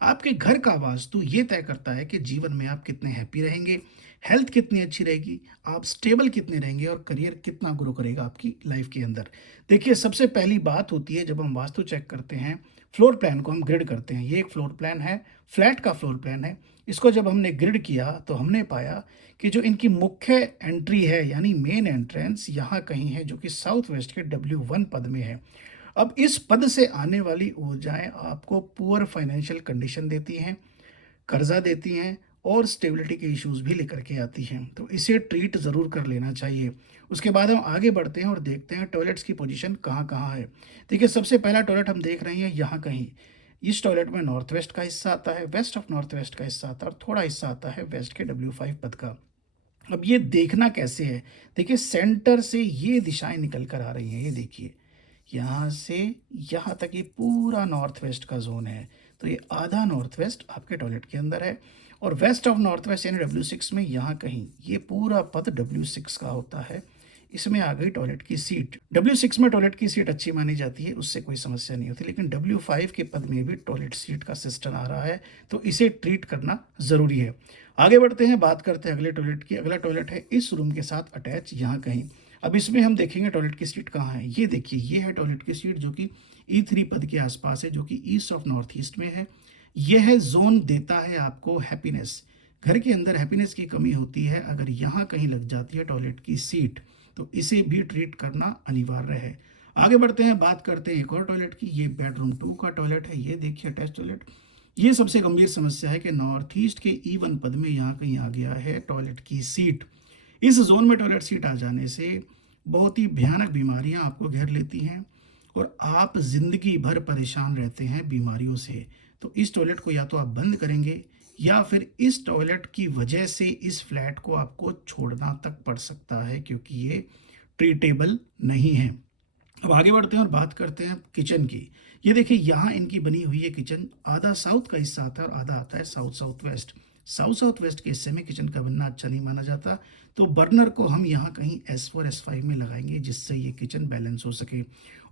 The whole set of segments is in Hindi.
आपके घर का वास्तु ये तय करता है कि जीवन में आप कितने हैप्पी रहेंगे, हेल्थ कितनी अच्छी रहेगी, आप स्टेबल कितने रहेंगे और करियर कितना ग्रो करेगा आपकी लाइफ के अंदर। देखिए, सबसे पहली बात होती है जब हम वास्तु चेक करते हैं, फ्लोर प्लान को हम ग्रिड करते हैं। ये एक फ्लोर प्लान है, फ्लैट का फ्लोर प्लान है। इसको जब हमने ग्रिड किया तो हमने पाया कि जो इनकी मुख्य एंट्री है यानी मेन एंट्रेंस यहाँ कहीं है, जो कि साउथ वेस्ट के W1 पद में है। अब इस पद से आने वाली ऊर्जाएँ आपको पुअर फाइनेंशियल कंडीशन देती हैं, कर्ज़ा देती हैं और स्टेबिलिटी के इश्यूज़ भी लेकर के आती हैं। तो इसे ट्रीट ज़रूर कर लेना चाहिए। उसके बाद हम आगे बढ़ते हैं और देखते हैं टॉयलेट्स की पोजीशन कहाँ-कहाँ है। देखिए, सबसे पहला टॉयलेट हम देख रहे हैं यहाँ कहीं। इस टॉयलेट में नॉर्थ वेस्ट का हिस्सा आता है, वेस्ट ऑफ नॉर्थ वेस्ट का हिस्सा आता है और थोड़ा हिस्सा आता है वेस्ट के W5 पद का। अब ये देखना कैसे है? देखिए, सेंटर से ये दिशाएँ निकल कर आ रही हैं, ये देखिए। यहाँ से यहाँ तक ये पूरा नॉर्थ वेस्ट का ज़ोन है। तो ये आधा नॉर्थ वेस्ट आपके टॉयलेट के अंदर है और वेस्ट ऑफ नॉर्थ वेस्ट यानी W6 में यहाँ कहीं ये पूरा पद W6 का होता है। इसमें आ गई टॉयलेट की सीट। W6 में टॉयलेट की सीट अच्छी मानी जाती है, उससे कोई समस्या नहीं होती, लेकिन W5 के पद में भी टॉयलेट सीट का सिस्टम आ रहा है, तो इसे ट्रीट करना ज़रूरी है। आगे बढ़ते हैं, बात करते हैं अगले टॉयलेट की। अगला टॉयलेट है इस रूम के साथ अटैच यहाँ कहीं। अब इसमें हम देखेंगे टॉयलेट की सीट कहाँ है। ये देखिए, ये है टॉयलेट की सीट जो कि E3 पद के आसपास है, जो कि ईस्ट ऑफ नॉर्थ ईस्ट में है। यह है जोन, देता है आपको हैप्पीनेस। घर के अंदर हैप्पीनेस की कमी होती है अगर यहाँ कहीं लग जाती है टॉयलेट की सीट, तो इसे भी ट्रीट करना अनिवार्य है। आगे बढ़ते हैं, बात करते हैं एक और टॉयलेट की। ये बेडरूम 2 का टॉयलेट है, ये देखिए अटैच टॉयलेट। ये सबसे गंभीर समस्या है कि नॉर्थ ईस्ट के E1 पद में यहाँ कहीं आ गया है टॉयलेट की सीट। इस जोन में टॉयलेट सीट आ जाने से बहुत ही भयानक बीमारियां आपको घेर लेती हैं और आप ज़िंदगी भर परेशान रहते हैं बीमारियों से। तो इस टॉयलेट को या तो आप बंद करेंगे या फिर इस टॉयलेट की वजह से इस फ्लैट को आपको छोड़ना तक पड़ सकता है, क्योंकि ये ट्रीटेबल नहीं है। अब आगे बढ़ते हैं और बात करते हैं किचन की। ये देखिए, यहाँ इनकी बनी हुई है किचन। आधा साउथ का हिस्सा आता है और आधा आता है south south west. South south west के हिस्से में किचन का बनना अच्छा नहीं माना जाता, तो बर्नर को हम यहाँ कहीं S4 S5 में लगाएंगे, जिससे ये किचन बैलेंस हो सके।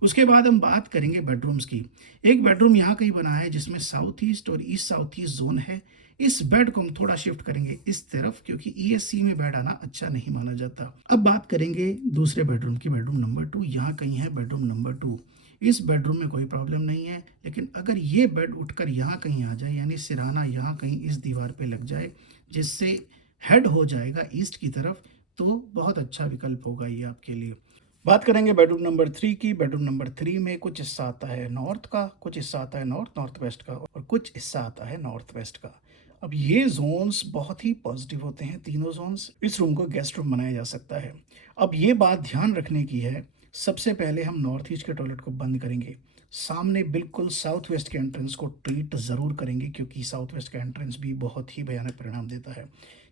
उसके बाद हम बात करेंगे बेडरूम्स की। एक बेडरूम यहाँ कहीं बना है जिसमें साउथ ईस्ट और ईस्ट साउथ ईस्ट जोन है। इस बेड को हम थोड़ा शिफ्ट करेंगे इस तरफ, क्योंकि ESC में बेड आना अच्छा नहीं माना जाता। अब बात करेंगे दूसरे बेडरूम की, बेडरूम नंबर 2। यहाँ कहीं है बेडरूम नंबर 2। इस बेडरूम में कोई प्रॉब्लम नहीं है, लेकिन अगर ये बेड उठकर यहाँ कहीं आ जाए यानी सिरहाना यहाँ कहीं इस दीवार पे लग जाए, जिससे हेड हो जाएगा ईस्ट की तरफ, तो बहुत अच्छा विकल्प होगा ये आपके लिए। बात करेंगे बेडरूम नंबर 3 की। बेडरूम नंबर 3 में कुछ हिस्सा आता है नॉर्थ का, कुछ हिस्सा आता है नॉर्थ नॉर्थ वेस्ट का और कुछ हिस्सा आता है नॉर्थ वेस्ट का। अब ये जोन्स बहुत ही पॉजिटिव होते हैं, तीनों जोन्स। इस रूम को गेस्ट रूम बनाया जा सकता है। अब ये बात ध्यान रखने की है, सबसे पहले हम नॉर्थ ईस्ट के टॉयलेट को बंद करेंगे। सामने बिल्कुल साउथ वेस्ट के एंट्रेंस को ट्रीट ज़रूर करेंगे, क्योंकि साउथ वेस्ट का एंट्रेंस भी बहुत ही भयानक परिणाम देता है।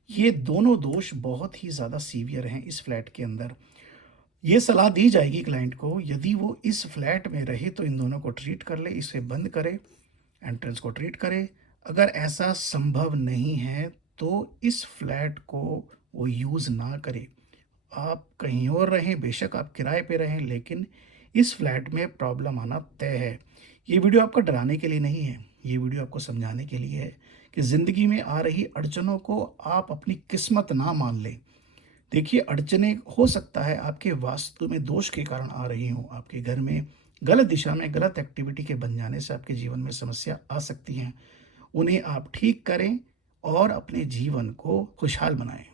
ये दोनों दोष बहुत ही ज़्यादा सीवियर हैं इस फ्लैट के अंदर। ये सलाह दी जाएगी क्लाइंट को, यदि वो इस फ्लैट में रहे तो इन दोनों को ट्रीट कर ले, इसे बंद करे, एंट्रेंस को ट्रीट करे। अगर ऐसा संभव नहीं है तो इस फ्लैट को वो यूज़ ना करे। आप कहीं और रहें, बेशक आप किराए पे रहें, लेकिन इस फ्लैट में प्रॉब्लम आना तय है। ये वीडियो आपको डराने के लिए नहीं है, ये वीडियो आपको समझाने के लिए है कि ज़िंदगी में आ रही अड़चनों को आप अपनी किस्मत ना मान लें। देखिए, अड़चनें हो सकता है आपके वास्तु में दोष के कारण आ रही हों, आपके घर में गलत दिशा में गलत एक्टिविटी के बन जाने से आपके जीवन में समस्या आ सकती हैं। उन्हें आप ठीक करें और अपने जीवन को खुशहाल बनाएं।